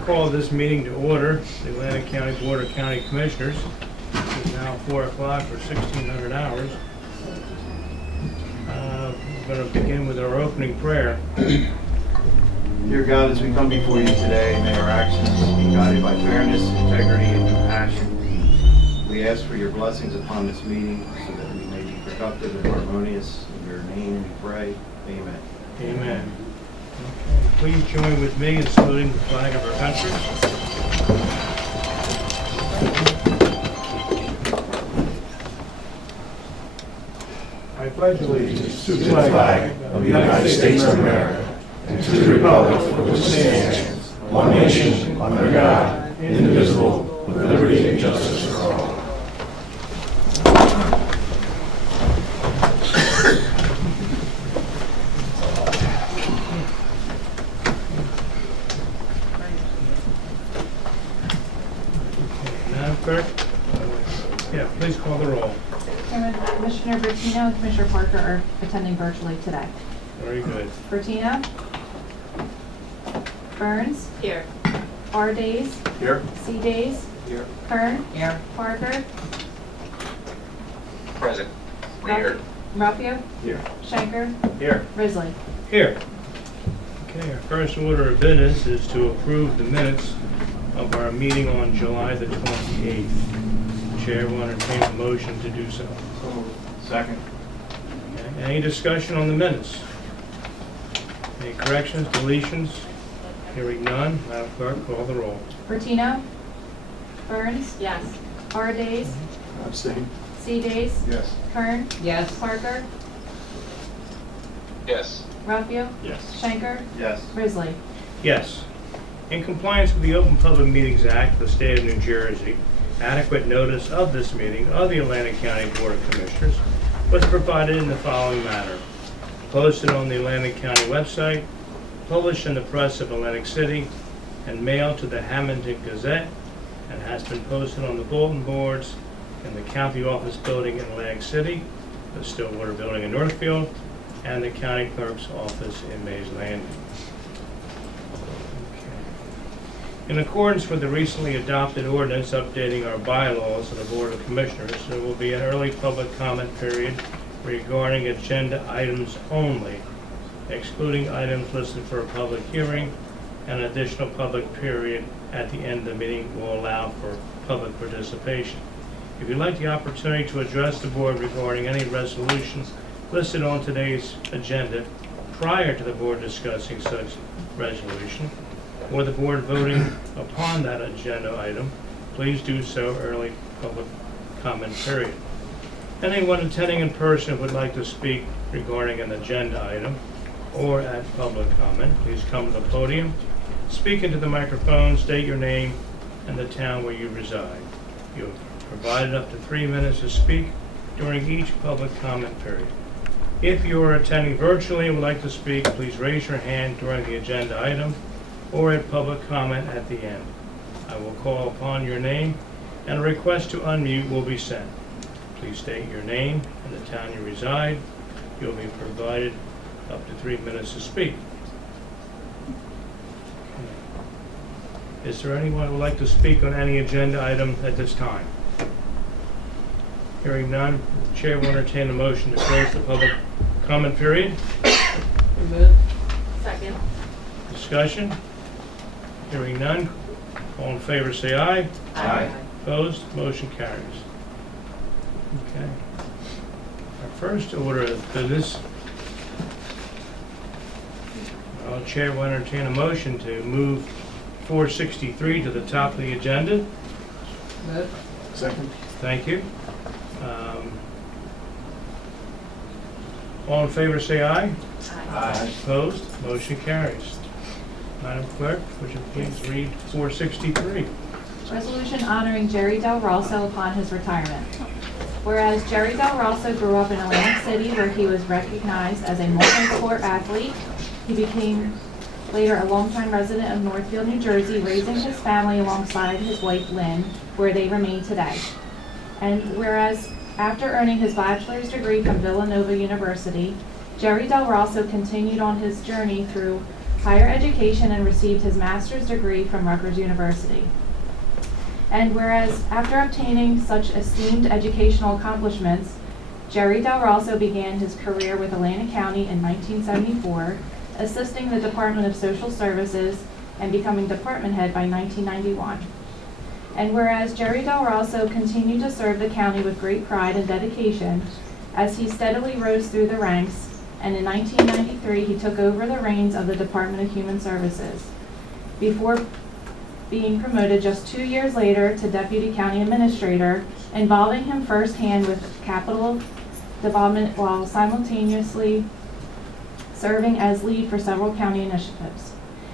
call this meeting to order. The Atlantic County Board of County Commissioners. It's now 4 o'clock for 1600 hours. We're going to begin with our opening prayer. Dear God, as we come before you today, may our actions be guided by fairness, integrity, and compassion. We ask for your blessings upon this meeting so that we may be productive and harmonious. In your name we pray. Amen. Amen. Okay. Please join with me in saluting the flag of our country. I pledge allegiance to the flag of the United States of America and to the republic for which it stands, one nation, under God, indivisible, with liberty and justice for all. Madam Clerk, please call the roll. Chairman, Commissioner Bertino and Commissioner Parker are attending virtually today. Very good. Bertino? Burns? Here. R. Days? Here. C. Days? Here. Kern? Here. Parker? Present. Here. Raffio? Here. Schenker? Here. Risley? Here. Okay, our first order of business is to approve the minutes of our meeting on July the 28th. The Chair will entertain a motion to do so. Second. Okay, any discussion on the minutes? Any corrections, deletions? Hearing none, Madam Clerk, call the roll. Bertino? Burns? Yes. R. Days? Abstain. C. Days? Yes. Kern? Yes. Parker? Yes. Raffio? Yes. Schenker? Yes. Risley? Yes. In compliance with the Open Public Meetings Act of the State of New Jersey, adequate notice of this meeting of the Atlantic County Board of Commissioners was provided in the following manner. Posted on the Atlantic County website, published in the press of Atlantic City, and mailed to the Hamilton Gazette, and has been posted on the bulletin boards in the county office building in Atlantic City, the Stillwater building in Northfield, and the county clerk's office in Mays Landing. In accordance with the recently adopted ordinance updating our bylaws of the Board of Commissioners, there will be an early public comment period regarding agenda items only, excluding items listed for a public hearing. An additional public period at the end of the meeting will allow for public participation. If you'd like the opportunity to address the board regarding any resolutions listed on today's agenda prior to the board discussing such resolution, or the board voting upon that agenda item, please do so early public comment period. Anyone attending in person who would like to speak regarding an agenda item or at public comment, please come to the podium, speak into the microphone, state your name and the town where you reside. You are provided up to 3 minutes to speak during each public comment period. If you are attending virtually and would like to speak, please raise your hand during the agenda item or at public comment at the end. I will call upon your name and a request to unmute will be sent. Please state your name and the town you reside. You'll be provided up to 3 minutes to speak. Is there anyone who would like to speak on any agenda item at this time? Hearing none, the chair will entertain a motion to close the public comment period. Second. Discussion? Hearing none, all in favor say aye. Aye. Opposed? Motion carries. Okay. Our first order of business, our chair will entertain a motion to move 463 to the top of the agenda. Second. Thank you. All in favor say aye. Aye. Opposed? Motion carries. Madam Clerk, would you please read 463? Resolution honoring Jerry Del Rosso upon his retirement. Whereas Jerry Del Rosso grew up in Atlantic City where he was recognized as a multi-sport athlete, he became later a longtime resident of Northfield, New Jersey, raising his family alongside his wife Lynn, where they remain today. And whereas after earning his bachelor's degree from Villanova University, Jerry Del Rosso continued on his journey through higher education and received his master's degree from Rutgers University. And whereas after obtaining such esteemed educational accomplishments, Jerry Del Rosso began his career with Atlantic County in 1974, assisting the Department of Social Services and becoming department head by 1991. And whereas Jerry Del Rosso continued to serve the county with great pride and dedication, as he steadily rose through the ranks, and in 1993 he took over the reins of the Department of Human Services, before being promoted just 2 years later to Deputy County Administrator, involving him firsthand with capital development while simultaneously serving as lead for several county initiatives.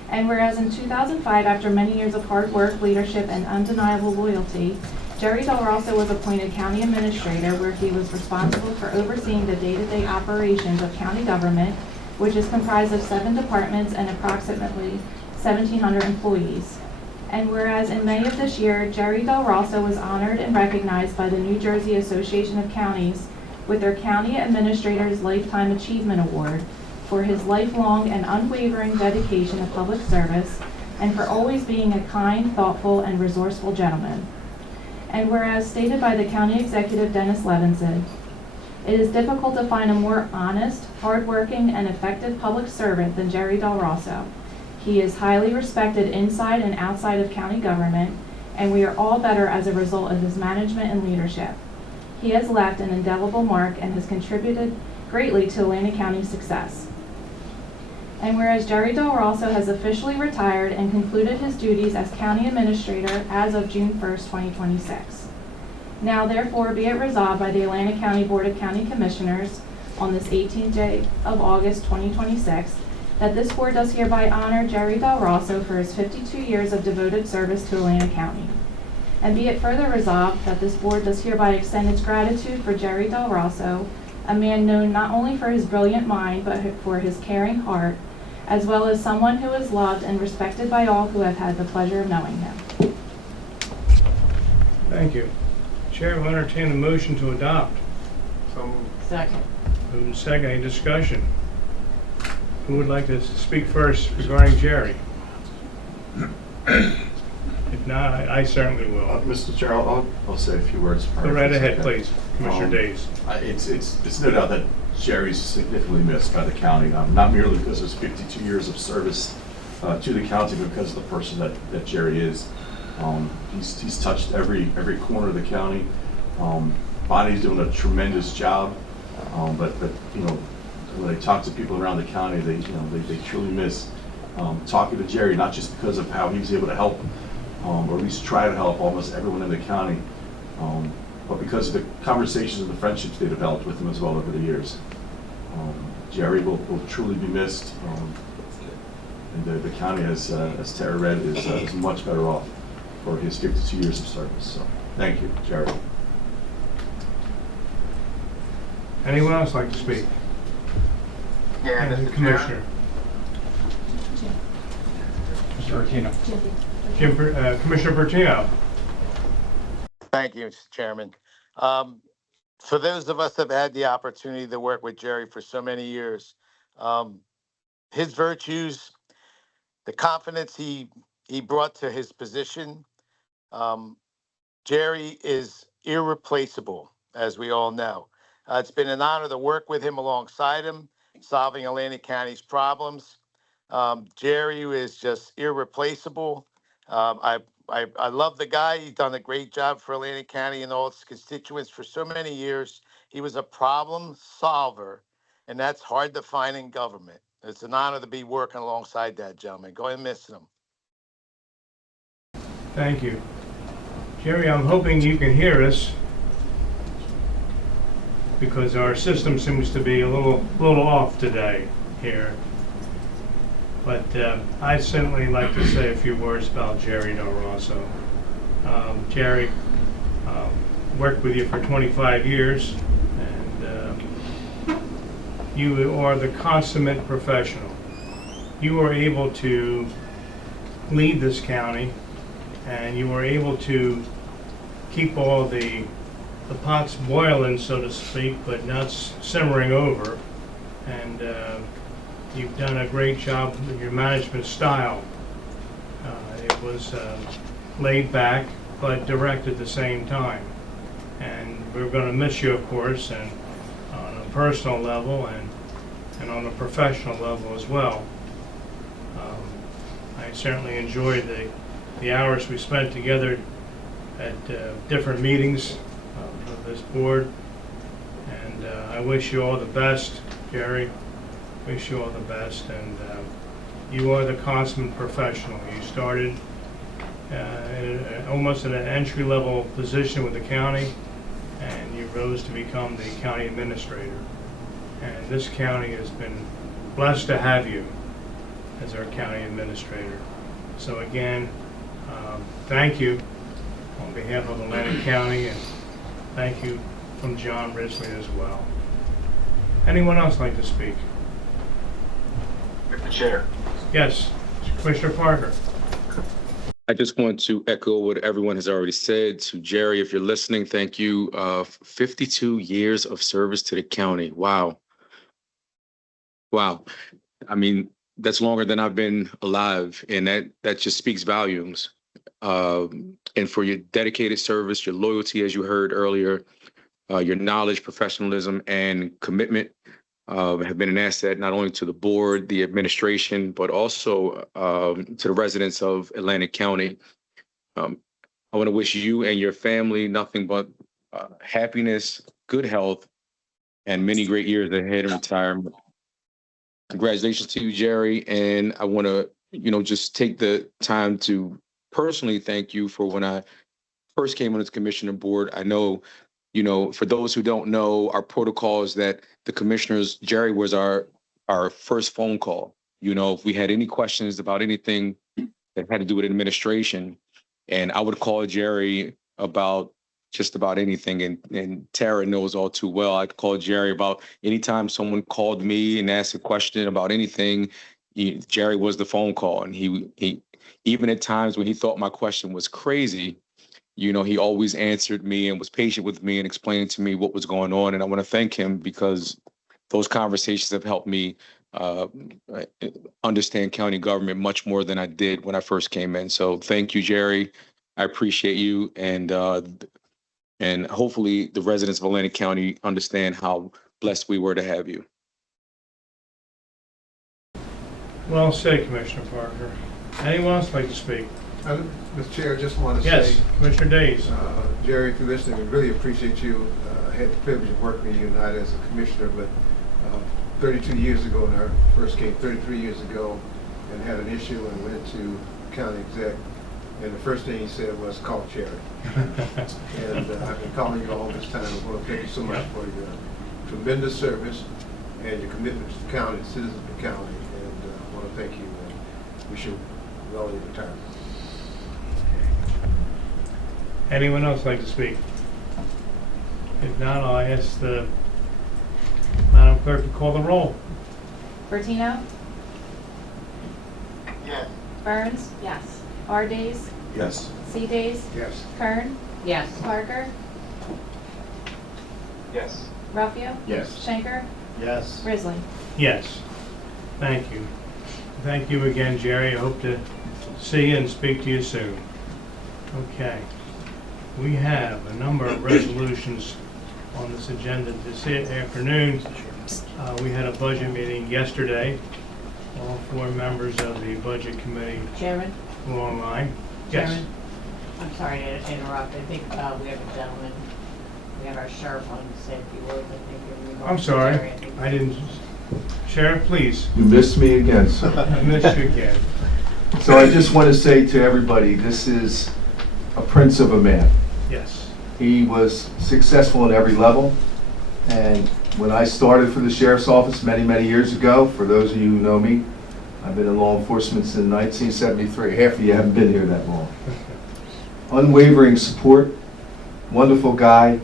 And whereas in 2005, after many years of hard work, leadership, and undeniable loyalty, Jerry Del Rosso was appointed County Administrator, where he was responsible for overseeing the day-to-day operations of county government, which is comprised of 7 departments and approximately 1,700 employees. And whereas in May of this year, Jerry Del Rosso was honored and recognized by the New Jersey Association of Counties with their County Administrator's Lifetime Achievement Award for his lifelong and unwavering dedication to public service and for always being a kind, thoughtful, and resourceful gentleman. And whereas stated by the County Executive Dennis Levinson, it is difficult to find a more honest, hardworking, and effective public servant than Jerry Del Rosso. He is highly respected inside and outside of county government, and we are all better as a result of his management and leadership. He has left an indelible mark and has contributed greatly to Atlantic County's success. And whereas Jerry Del Rosso has officially retired and concluded his duties as County Administrator as of June 1st, 2026. Now therefore be it resolved by the Atlantic County Board of County Commissioners on this 18th day of August 2026 that this board does hereby honor Jerry Del Rosso for his 52 years of devoted service to Atlantic County. And be it further resolved that this board does hereby extend its gratitude for Jerry Del Rosso, a man known not only for his brilliant mind but for his caring heart, as well as someone who is loved and respected by all who have had the pleasure of knowing him. Thank you. Chair will entertain a motion to adopt. Second. Moved and second. Any discussion? Who would like to speak first regarding Jerry? If not, I certainly will. Mr. Chair, I'll say a few words. Go right ahead, Okay. please, Commissioner Days. It's no doubt that Jerry's significantly missed by the county, not merely because of his 52 years of service to the county, but because of the person that Jerry is. He's touched every corner of the county. Bonnie's doing a tremendous job, but you know, when I talk to people around the county, they truly miss talking to Jerry, not just because of how he was able to help, or at least try to help almost everyone in the county, but because of the conversations and the friendships they developed with him as well over the years. Jerry will truly be missed, and the county, as Tara read, is much better off for his 52 years of service. So, thank you, Jerry. Anyone else like to speak? Yeah, And the Mr. Commissioner. Chairman. Commissioner Bertino. Thank you, Mr. Chairman. For those of us that have had the opportunity to work with Jerry for so many years, his virtues, the confidence he brought to his position, Jerry is irreplaceable, as we all know. It's been an honor to work with him alongside him, solving Atlantic County's problems. Jerry is just irreplaceable. I love the guy. He's done a great job for Atlantic County and all its constituents for so many years. He was a problem solver, and that's hard to find in government. It's an honor to be working alongside that gentleman. Go ahead and miss him. Thank you. Jerry, I'm hoping you can hear us because our system seems to be a little off today here. But I'd certainly like to say a few words about Jerry Del Rosso. Jerry worked with you for 25 years, and you are the consummate professional. You were able to lead this county, and you were able to keep all the pots boiling, so to speak, but not simmering over. And You've done a great job with your management style. It was laid back, but direct at the same time. And we're going to miss you, of course, and on a personal level and on a professional level as well. I certainly enjoyed the hours we spent together at different meetings of this board. And I wish you all the best, Jerry. Wish you all the best. And you are the consummate professional. You started almost in an entry-level position with the county, and you rose to become the county administrator. And this county has been blessed to have you as our county administrator. So again, thank you on behalf of Atlantic County, and thank you from John Risley as well. Anyone else like to speak? Mr. Chair. Yes, Commissioner Parker. I just want to echo what everyone has already said. To Jerry, if you're listening, thank you. 52 years of service to the county. Wow. Wow. I mean, that's longer than I've been alive, and that just speaks volumes. And for your dedicated service, your loyalty, as you heard earlier, your knowledge, professionalism, and commitment have been an asset not only to the board, the administration, but also to the residents of Atlantic County. I want to wish you and your family nothing but happiness, good health, and many great years ahead in retirement. Congratulations to you, Jerry. And I want to, just take the time to personally thank you for when I first came on this commissioner board. I know, for those who don't know, our protocol is that the commissioners, Jerry was our first phone call. If we had any questions about anything that had to do with administration, and I would call Jerry about just about anything. And Tara knows all too well. I could call Jerry about anytime someone called me and asked a question about anything. Jerry was the phone call, and he even at times when he thought my question was crazy, he always answered me and was patient with me and explained to me what was going on. And I want to thank him because those conversations have helped me understand county government much more than I did when I first came in. So thank you, Jerry. I appreciate you. And hopefully the residents of Atlantic County understand how blessed we were to have you. Well said, Commissioner Parker. Anyone else like to speak? Mr. Chair, I just want to Yes, say, Commissioner Days. Jerry, if you're listening, we really appreciate you. I had the privilege of working with you, not as a commissioner, but 32 years ago, when I first came, 33 years ago, and had an issue and went to county exec, and the first thing he said was, call Jerry. And I've been calling you all this time. I want to thank you so much for your tremendous service and your commitment to the county, citizens of the county, and I want to thank you and wish you well in your retirement. Anyone else like to speak? If not, I'll ask the Madam Clerk to call the roll. Bertino? Yes. Burns? Yes. R. Days? Yes. C. Days? Yes. Kern? Yes. Parker? Yes. Ruffio? Yes. Schenker? Yes. Risley? Yes. Thank you. Thank you again, Jerry. I hope to see you and speak to you soon. Okay. We have a number of resolutions on this agenda this afternoon. We had a budget meeting yesterday. All four members of the budget committee Chairman? were online. Yes. Chairman? I'm sorry to interrupt. I think we have a gentleman, we have our sheriff on to say a few words. I think in regards I'm to sorry. Jerry. I think- I didn't. Sheriff, please. You missed me again, sir. I missed you again. So I just want to say to everybody, this is a prince of a man. Yes. He was successful at every level. And when I started for the sheriff's office many, many years ago, for those of you who know me, I've been in law enforcement since 1973. Half of you haven't been here that long. Unwavering support, wonderful guy,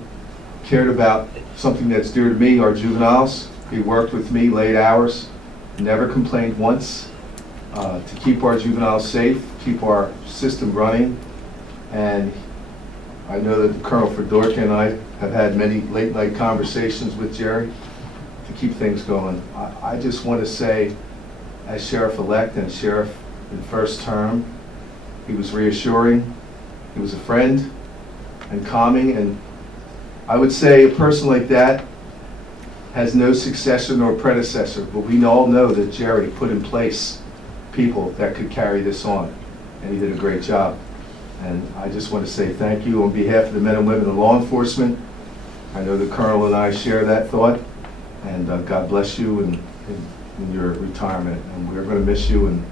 cared about something that's dear to me, our juveniles. He worked with me late hours, never complained once, to keep our juveniles safe, keep our system running. And I know that Colonel Fedorka and I have had many late night conversations with Jerry to keep things going. I just want to say as sheriff-elect and sheriff in first term. He was reassuring, he was a friend, and calming, and I would say a person like that has no successor nor predecessor, but we all know that Jerry put in place people that could carry this on, and he did a great job. And I just want to say thank you on behalf of the men and women of law enforcement. I know the Colonel and I share that thought, and God bless you in your retirement, and we're going to miss you, and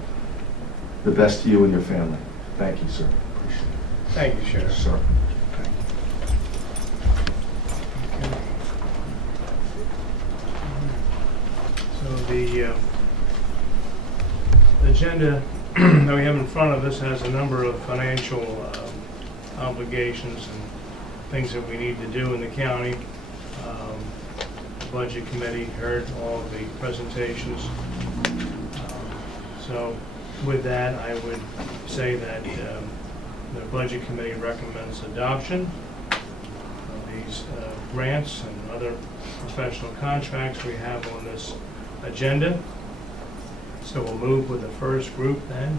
the best to you and your family. Thank you, sir. Appreciate it. Thank you, Sheriff. Sir. So the agenda that we have in front of us has a number of financial obligations and things that we need to do in the county. The Budget Committee heard all of the presentations. So with that, I would say that the Budget Committee recommends adoption of these grants and other professional contracts we have on this agenda. So we'll move with the first group then.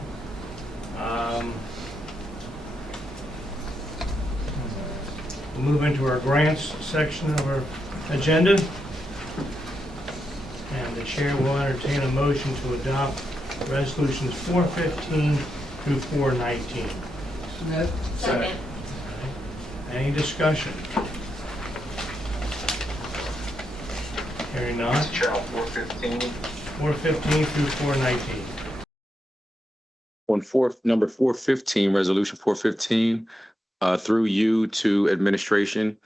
We'll move into our grants section of our agenda. And the chair will entertain a motion to adopt resolutions 415 through 419. Second. Any discussion? Hearing none. Mr. Chair, on 415. 415 through 419. On number 415, resolution 415, through you to administration.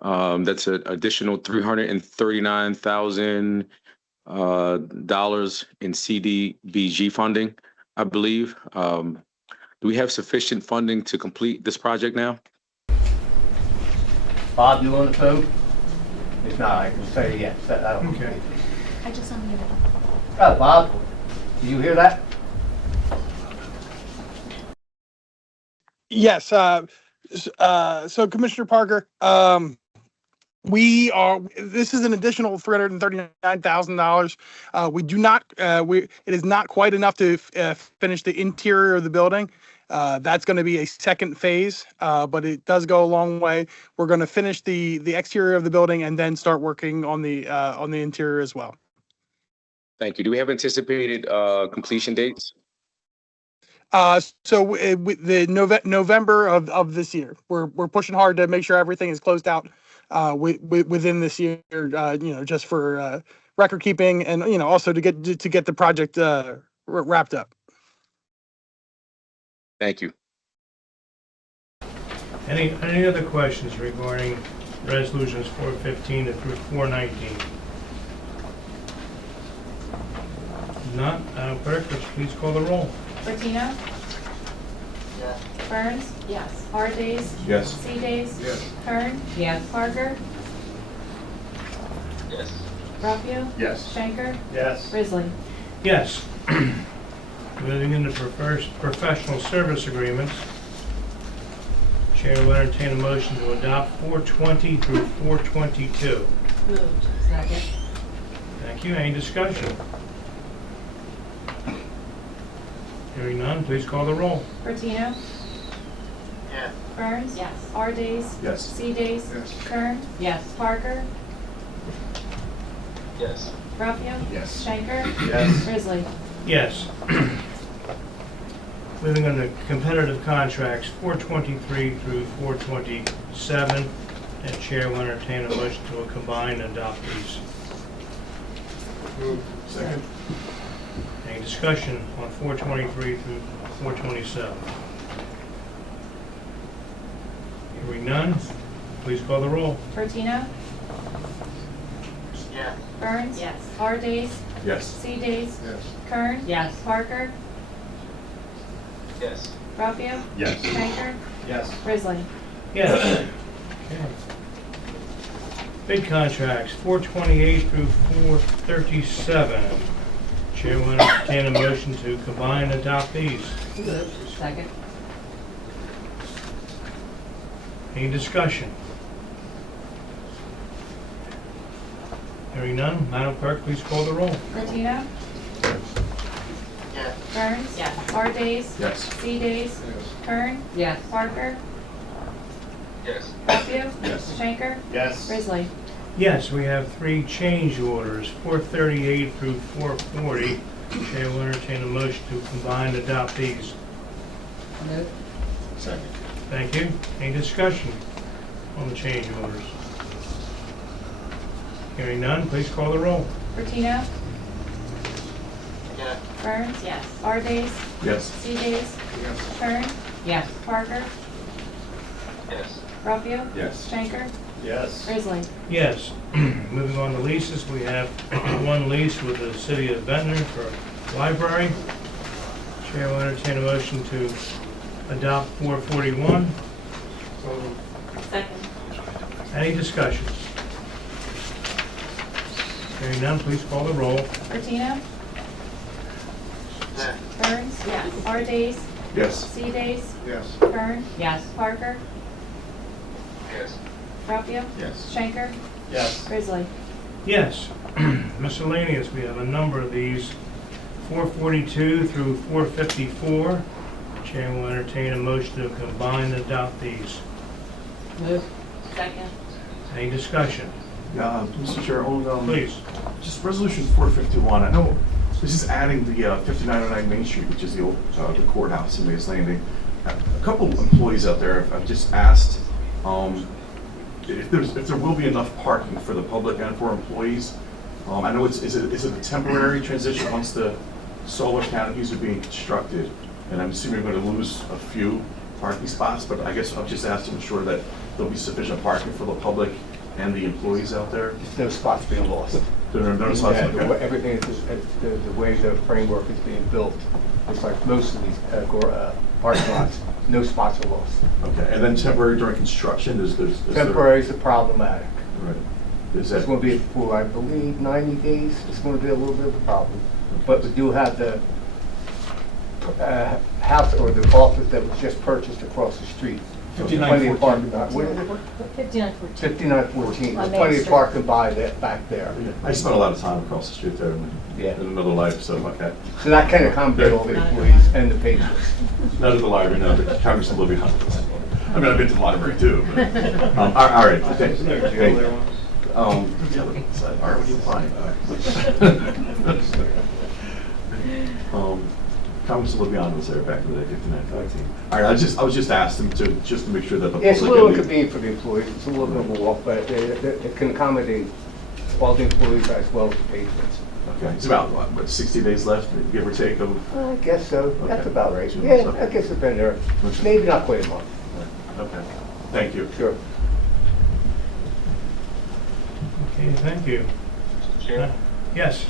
That's an additional $339,000 in CDBG funding, I believe. Do we have sufficient funding to complete this project now? Bob, you on the phone? If not, I can say yes. Okay. I just unmuted. Oh, Bob, do you hear that? Yes. So Commissioner Parker, this is an additional $339,000. It is not quite enough to finish the interior of the building. That's going to be a second phase, but it does go a long way. We're going to finish the exterior of the building and then start working on the interior as well. Thank you. Do we have anticipated completion dates? So with the November of this year, we're pushing hard to make sure everything is closed out within this year. Just for record keeping and also to get the project wrapped up. Thank you. Any other questions regarding resolutions 415 through 419? Not, clerk, would you please call the roll? Bertino? Yes. Burns? Yes. R. Days? Yes. C. Days? Yes. Kern? Yes. Parker? Yes. Raffio? Yes. Schenker? Yes. Risley? Yes. Moving into professional service agreements. Chair will entertain a motion to adopt 420 through 422. Moved. Second. Thank you. Any discussion? Hearing none, please call the roll. Bertino? Yes. Burns? Yes. R. Days? Yes. C. Days? Yes. Kern? Yes. Parker? Yes. Raffio? Yes. Schenker? Yes. Risley? Yes. Moving on to competitive contracts, 423 through 427. And Chair will entertain a motion to combine and adopt these. Second. Any discussion on 423 through 427? Hearing none, please call the roll. Bertino? Yes. Burns? Yes. R. Days? Yes. C. Days? Yes. Kern? Yes. Parker? Yes. Raffio? Yes. Schenker? Yes. Risley? Yes. Okay. Bid contracts, 428 through 437. Chair will entertain a motion to combine and adopt these. Moved. Second. Any discussion? Hearing none, Madam Clerk, please call the roll. Bertino? Yes. Burns. Yes. R. Days. Yes. C. Days. Kern. Yes. Parker. Yes. Ralphio. Yes. Schenker. Yes. Risley. Yes, we have 3 change orders, 438 through 440. Chair will entertain a motion to combine and adopt these. Move. Second. Thank you. Any discussion on the change orders? Hearing none, please call the roll. Bertino. Yes. Burns. Yes. R. Days. Yes. C. Days. Kern. Yes. Parker. Yes. Ralphio. Yes. Schenker. Yes. Risley. Yes. Moving on to leases, we have 1 lease with the city of Ventnor for library. Chair will entertain a motion to adopt 441. Second. Any discussions? Hearing none, please call the roll. Bertino. Yes. Burns. Yes. R. Days. Yes. C. Days. Yes. Kern. Yes. Parker. Yes. Ralphio. Yes. Schenker. Yes. Risley. Yes. Miscellaneous, we have a number of these, 442 through 454. Chair will entertain a motion to combine and adopt these. Move. Second. Any discussion? Yeah, Mr. Chair, on, Please. just resolution 451, I know this is adding the 5909 Main Street, which is the old, the courthouse in Mays Landing. A couple employees out there, I've just asked, if there will be enough parking for the public and for employees. I know is it a temporary transition once the solar canopies are being constructed? And I'm assuming we're going to lose a few parking spots, but I guess I've just asked to ensure that there'll be sufficient parking for the public and the employees out there. There's no spots being lost. There are no spots. Yeah, Okay. everything is, the way the framework is being built, it's like most of these parking lots, no spots are lost. Okay, and then temporary during construction, is there? Temporary is problematic. Right. Is It's that, going to be for, I believe, 90 days. It's going to be a little bit of a problem. But we do have the house or the office that was just purchased across the street. Plenty of parking. What is it? 5914. 5914. On There's Main plenty of Street. parking by that back there. I spent a lot of time across the street there in Yeah. another life, so okay. So that can accommodate all the employees and the patrons. Not at the library, no, but Congressman Libby Hunt. I mean, I've been to the library too, but, all right, thank you. Yeah, look at the side. All right, what are you fine? Congressman Libby was there back in the day, 5914. All right, I was just asking to make sure that the. Yeah, it's a public little and the- inconvenient for the employees. It's a little bit of a walk, but it can accommodate all the employees as well as the patrons. Okay, it's about, what, 60 days left, give or take of? I guess so. That's Okay. about right. 2 months, Yeah, okay. I guess it's been there. Okay. Maybe not quite a month. Okay, thank you. Sure. Okay, thank you. Chair. Yes.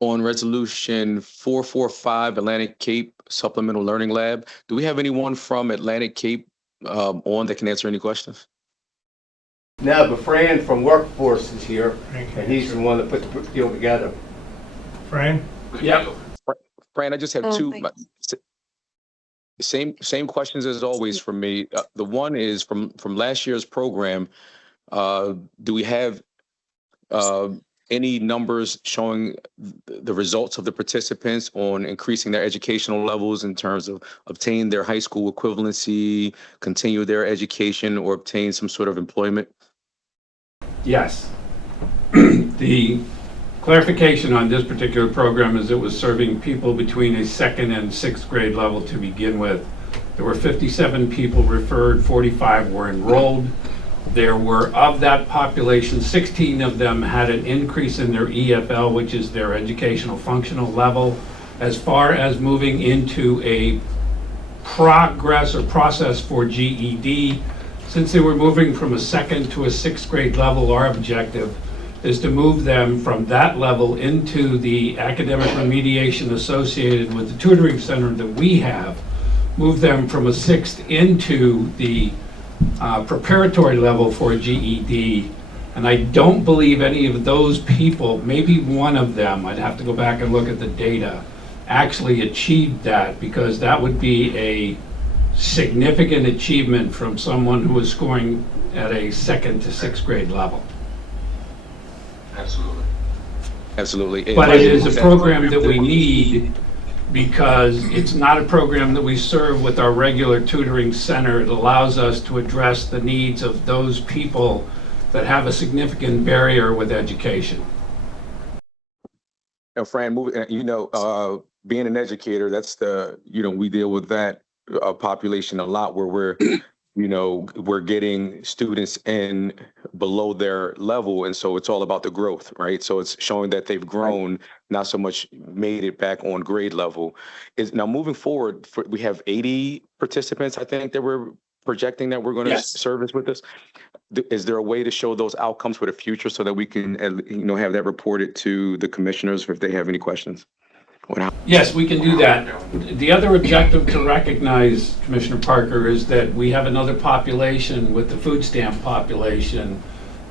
On resolution 445, Atlantic Cape Supplemental Learning Lab, do we have anyone from Atlantic Cape on that can answer any questions? Now, but Fran from Workforce is here, Thank you. and he's the one that put the deal together. Fran? Yep. Fran, I just have two. Same questions as always from me. The one is from last year's program. Do we have any numbers showing the results of the participants on increasing their educational levels in terms of obtaining their high school equivalency, continue their education, or obtain some sort of employment? Yes. The clarification on this particular program is it was serving people between a 2nd and 6th grade level to begin with. There were 57 people referred, 45 were enrolled. There were, of that population, 16 of them had an increase in their EFL, which is their educational functional level. As far as moving into a progress or process for GED, since they were moving from a 2nd to a 6th grade level, our objective is to move them from that level into the academic remediation associated with the tutoring center that we have, move them from a 6th into the preparatory level for GED. And I don't believe any of those people, maybe one of them, I'd have to go back and look at the data, actually achieved that, because that would be a significant achievement from someone who was scoring at a 2nd to 6th grade level. Absolutely. Absolutely. But it is a program that we need because it's not a program that we serve with our regular tutoring center. It allows us to address the needs of those people that have a significant barrier with education. And Fran, being an educator, that's we deal with that population a lot where we're getting students in below their level. And so it's all about the growth, right? So it's showing that they've grown, not so much made it back on grade level. Now moving forward, we have 80 participants, I think, that we're projecting that we're going to service with this. Is there a way to show those outcomes for the future so that we can, have that reported to the commissioners if they have any questions? Yes, we can do that. The other objective to recognize, Commissioner Parker, is that we have another population with the food stamp population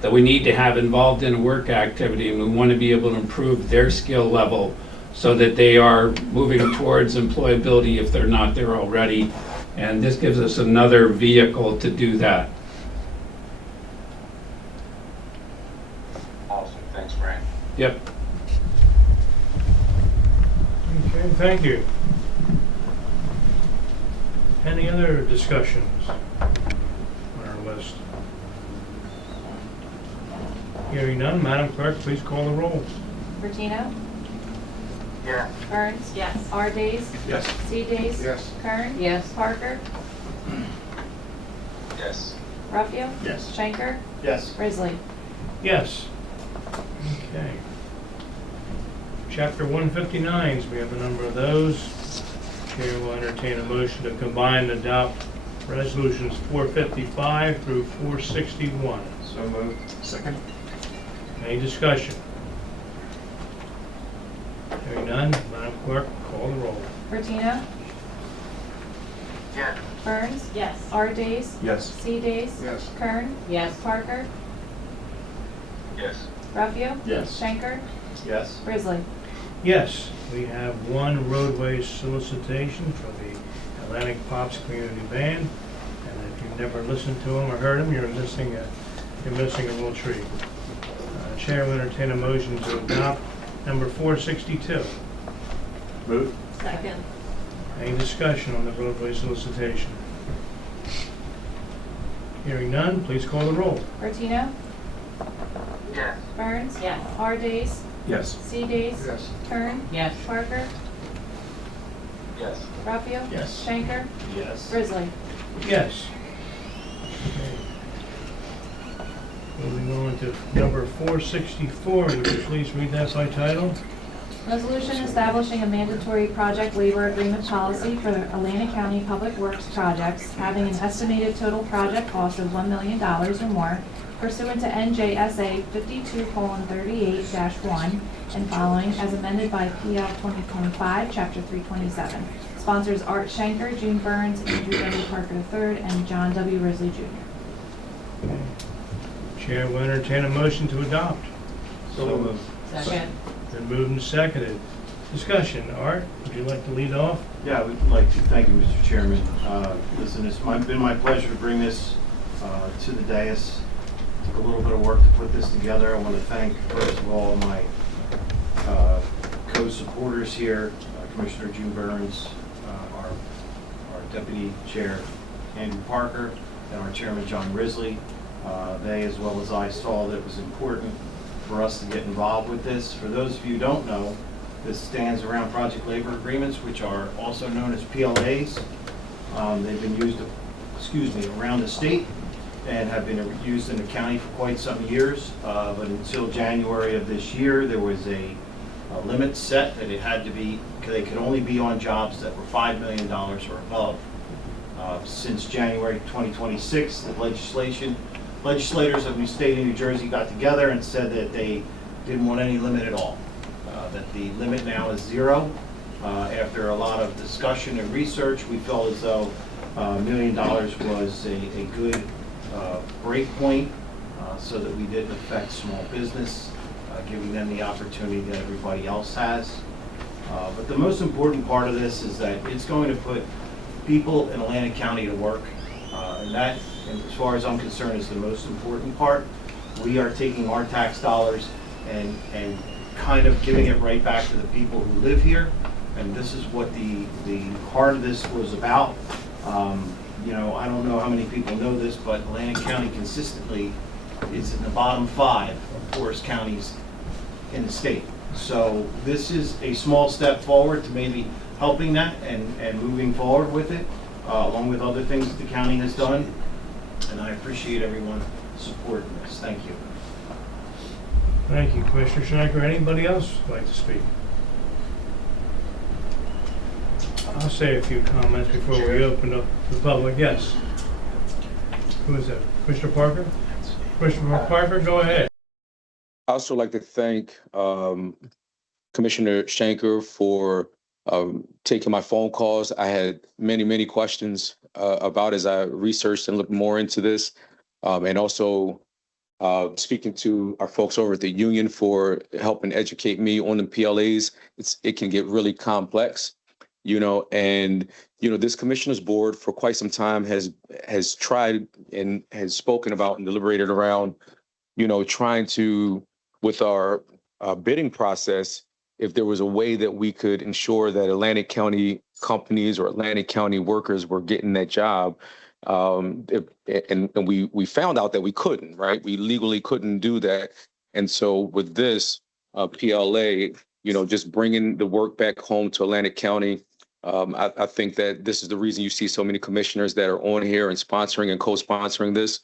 that we need to have involved in a work activity, and we want to be able to improve their skill level so that they are moving towards employability if they're not there already. And this gives us another vehicle to do that. Awesome, thanks, Frank. Yep. Okay, thank you. Any other discussions on our list? Hearing none, Madam Clerk, please call the roll. Bertino? Yes. Burns? Yes. R. Days? Yes. C. Days? Yes. Kern? Yes. Parker? Yes. Ruffio? Yes. Schenker? Yes. Risley? Yes. Okay. Chapter 159s, we have a number of those. Chair will entertain a motion to combine and adopt resolutions 455 through 461. So moved. Second? Any discussion? Hearing none, Madam Clerk, call the roll. Bertino? Yes. Burns? Yes. R. Days? Yes. C. Days? Yes. Kern? Yes. Parker? Yes. Ruffio? Yes. Schenker? Yes. Risley? Yes, we have one roadway solicitation for the Atlantic Pops Community Band. And if you've never listened to them or heard them, you're missing a real treat. Chair will entertain a motion to adopt number 462. Move. Second. Any discussion on the roadway solicitation? Hearing none, please call the roll. Bertino? Yes. Burns? Yes. R. Days? Yes. C. Days? Yes. Kern? Yes. Parker? Yes. Ruffio? Yes. Schenker? Yes. Risley? Yes. Okay. Moving on to number 464, would you please read that by title? Resolution establishing a mandatory project labor agreement policy for Atlantic County Public Works projects having an estimated total project cost of $1 million or more pursuant to NJSA 52:38-1 and following as amended by PL 2025, Chapter 327. Sponsors Art Schenker, June Burns, Andrew W. Parker III, and John W. Risley Jr. Chair will entertain a motion to adopt. So moved. Second. Been moved and seconded. Discussion. Art, would you like to lead off? Yeah, I would like to thank you, Mr. Chairman. Listen, it's been my pleasure to bring this to the dais. Took a little bit of work to put this together. I want to thank, first of all, my co-supporters here, Commissioner June Burns, our Deputy Chair Andrew Parker, and our Chairman John Risley. They, as well as I, saw that it was important for us to get involved with this. For those of you who don't know, this stands around project labor agreements, which are also known as PLAs. They've been used, around the state and have been used in the county for quite some years. But until January of this year, there was a limit set that it had to be, they could only be on jobs that were $5 million or above. Since January 2026, the legislators of the state of New Jersey got together and said that they didn't want any limit at all. That the limit now is zero. After a lot of discussion and research, we felt as though $1 million was a good break point so that we didn't affect small business, giving them the opportunity that everybody else has. But the most important part of this is that it's going to put people in Atlantic County to work. And that, as far as I'm concerned, is the most important part. We are taking our tax dollars and kind of giving it right back to the people who live here. And this is what the heart of this was about. You know, I don't know how many people know this, but Atlantic County consistently is in the bottom 5 of poorest counties in the state. So this is a small step forward to maybe helping that and moving forward with it, along with other things that the county has done. And I appreciate everyone supporting this. Thank you. Thank you, Commissioner Schenker. Anybody else like to speak? I'll say a few comments before we open up the public. Yes. Who is that? Commissioner Parker? Commissioner Parker, go ahead. I also like to thank Commissioner Schenker for taking my phone calls. I had many questions about as I researched and looked more into this, and also speaking to our folks over at the union for helping educate me on the PLAs. It can get really complex, you know, and you know this commissioners board for quite some time has tried and has spoken about and deliberated around, you know, trying to, with our bidding process, if there was a way that we could ensure that Atlantic County companies or Atlantic County workers were getting that job. And we found out that we couldn't, right? We legally couldn't do that. And so with this PLA, you know, just bringing the work back home to Atlantic County, I think that this is the reason you see so many commissioners that are on here and sponsoring and co-sponsoring this,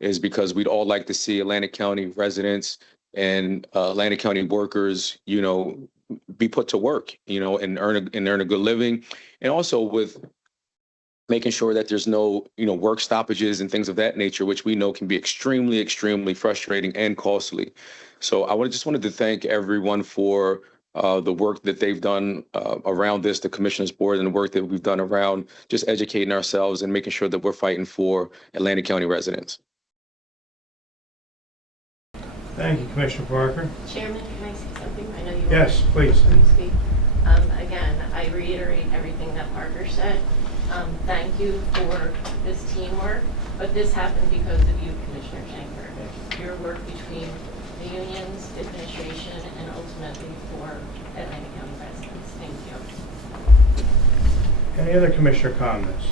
is because we'd all like to see Atlantic County residents and Atlantic County workers, you know, be put to work, you know, and earn a good living, and also with making sure that there's no, you know, work stoppages and things of that nature, which we know can be extremely frustrating and costly. So I just wanted to thank everyone for the work that they've done around this, the Commissioners Board, and the work that we've done around just educating ourselves and making sure that we're fighting for Atlantic County residents. Thank you, Commissioner Parker. Chairman, can I say something? I know you. Yes, please. Before you speak. Again, I reiterate everything that Parker said. Thank you for this teamwork, but this happened because of you, Commissioner Schenker. Your work between the unions, administration, and ultimately for Atlantic County residents. Thank you. Any other commissioner comments?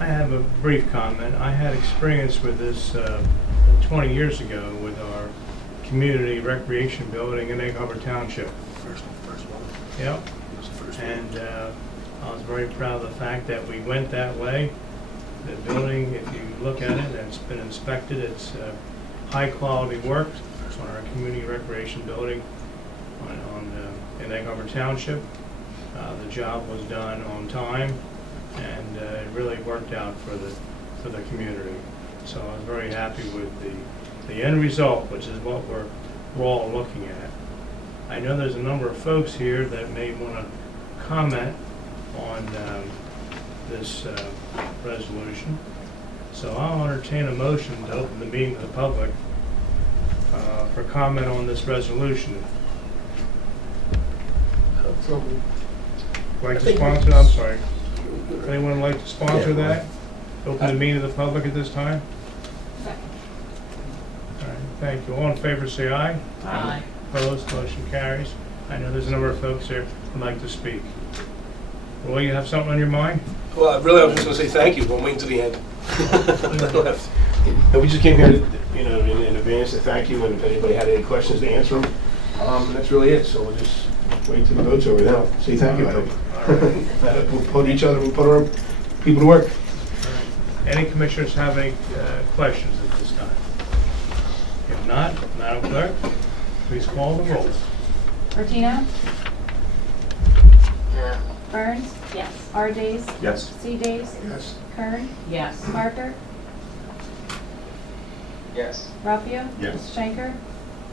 I have a brief comment. I had experience with this 20 years ago with our community recreation building in Egg Harbor Township. First one. Yep. And I was very proud of the fact that we went that way. The building, if you look at it, and it's been inspected, it's high quality work on our community recreation building in Egg Harbor Township. The job was done on time, and it really worked out for the community. So I was very happy with the end result, which is what we're all looking at. I know there's a number of folks here that may want to comment on this resolution. So I'll entertain a motion to open the meeting to the public for comment on this resolution. Like to sponsor? I'm sorry. Anyone like to sponsor that? Open the meeting to the public at this time? All right, thank you. All in favor say aye. Aye. Opposed, motion carries. I know there's a number of folks here who'd like to speak. Will you have something on your mind? Well, really, I was just going to say thank you. I'm waiting to the end. And we just came here, in advance to thank you, and if anybody had any questions, to answer them. That's really it. So we'll just wait till the vote's over now. Say thank you, Toby. We'll put each other, we'll put our people to work. Any commissioners have any questions at this time? If not, Madam Clerk, please call the roll. Martino? Yes. Burns? Yes. R. Days? Yes. C. Days? Yes. Kern? Yes. Parker? Yes. Raffio? Yes. Schenker?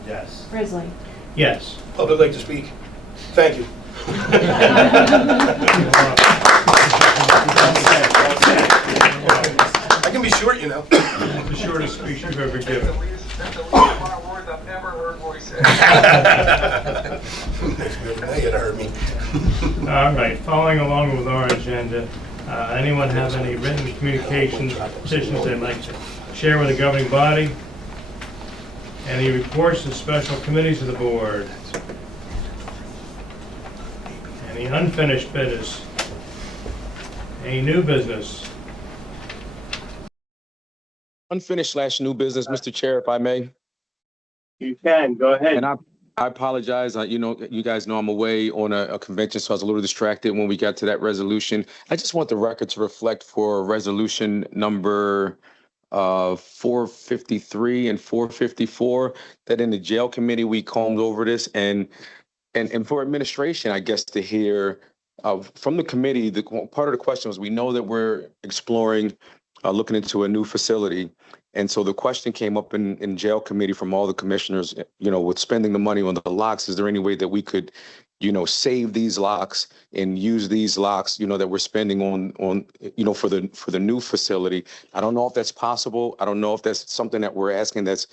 Yes. Grizzly? Yes. Public like to speak. Thank you. I can be short, you know. That's the shortest speech you've ever given. That's the least amount of words I've never heard Roy say. Now you heard me. All right, following along with our agenda, anyone have any written communications, petitions they'd like to share with the governing body? Any reports to special committees of the board? Any unfinished business? Any new business? Unfinished/new business, Mr. Chair, if I may. You can, go ahead. And I apologize. You know, you guys know I'm away on a convention, so I was a little distracted when we got to that resolution. I just want the record to reflect for resolution number 453 and 454 that in the jail committee we combed over this, and for administration, I guess, to hear from the committee. The part of the question was, we know that we're exploring looking into a new facility. And so the question came up in jail committee from all the commissioners, you know, with spending the money on the locks, is there any way that we could, you know, save these locks and use these locks, you know, that we're spending on, you know, for the new facility? I don't know if that's possible. I don't know if that's something that we're asking that's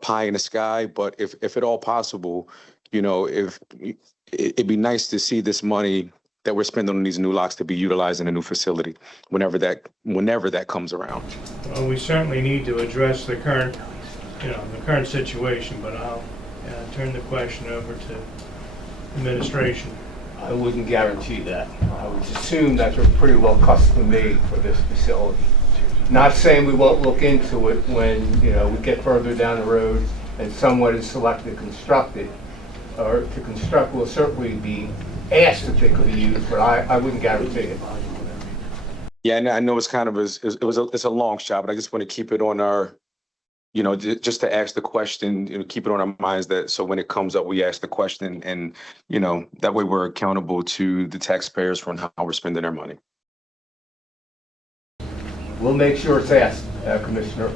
pie in the sky, but if at all possible, you know, if it'd be nice to see this money that we're spending on these new locks to be utilized in a new facility whenever that comes around. Well, we certainly need to address the current, the current situation, but I'll turn the question over to administration. I wouldn't guarantee that. I would assume that they're pretty well custom made for this facility. Not saying we won't look into it when, you know, we get further down the road and someone is selected to construct it, or to construct will certainly be asked if they could be used, but I wouldn't guarantee it. Yeah, and I know it's kind of it's a long shot, but I just want to keep it on our, you know, just to ask the question, you know, keep it on our minds, that so when it comes up, we ask the question, and you know, that way we're accountable to the taxpayers for how we're spending their money. We'll make sure it's asked, Commissioner.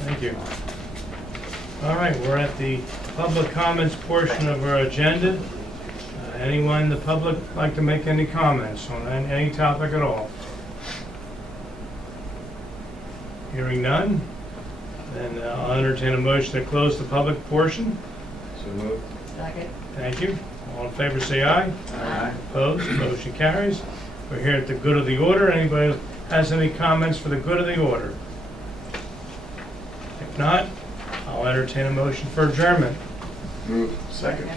Thank you. All right, we're at the public comments portion of our agenda. Anyone in the public like to make any comments on any topic at all? Hearing none, then I'll entertain a motion to close the public portion. So moved. Second. Thank you. All in favor, say aye. Aye. Opposed? Motion carries. We're here at the good of the order. Anybody has any comments for the good of the order? If not, I'll entertain a motion for adjournment. Move. Second.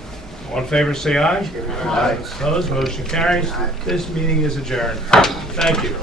All in favor, say aye. Aye. Opposed? Motion carries. This meeting is adjourned. Thank you.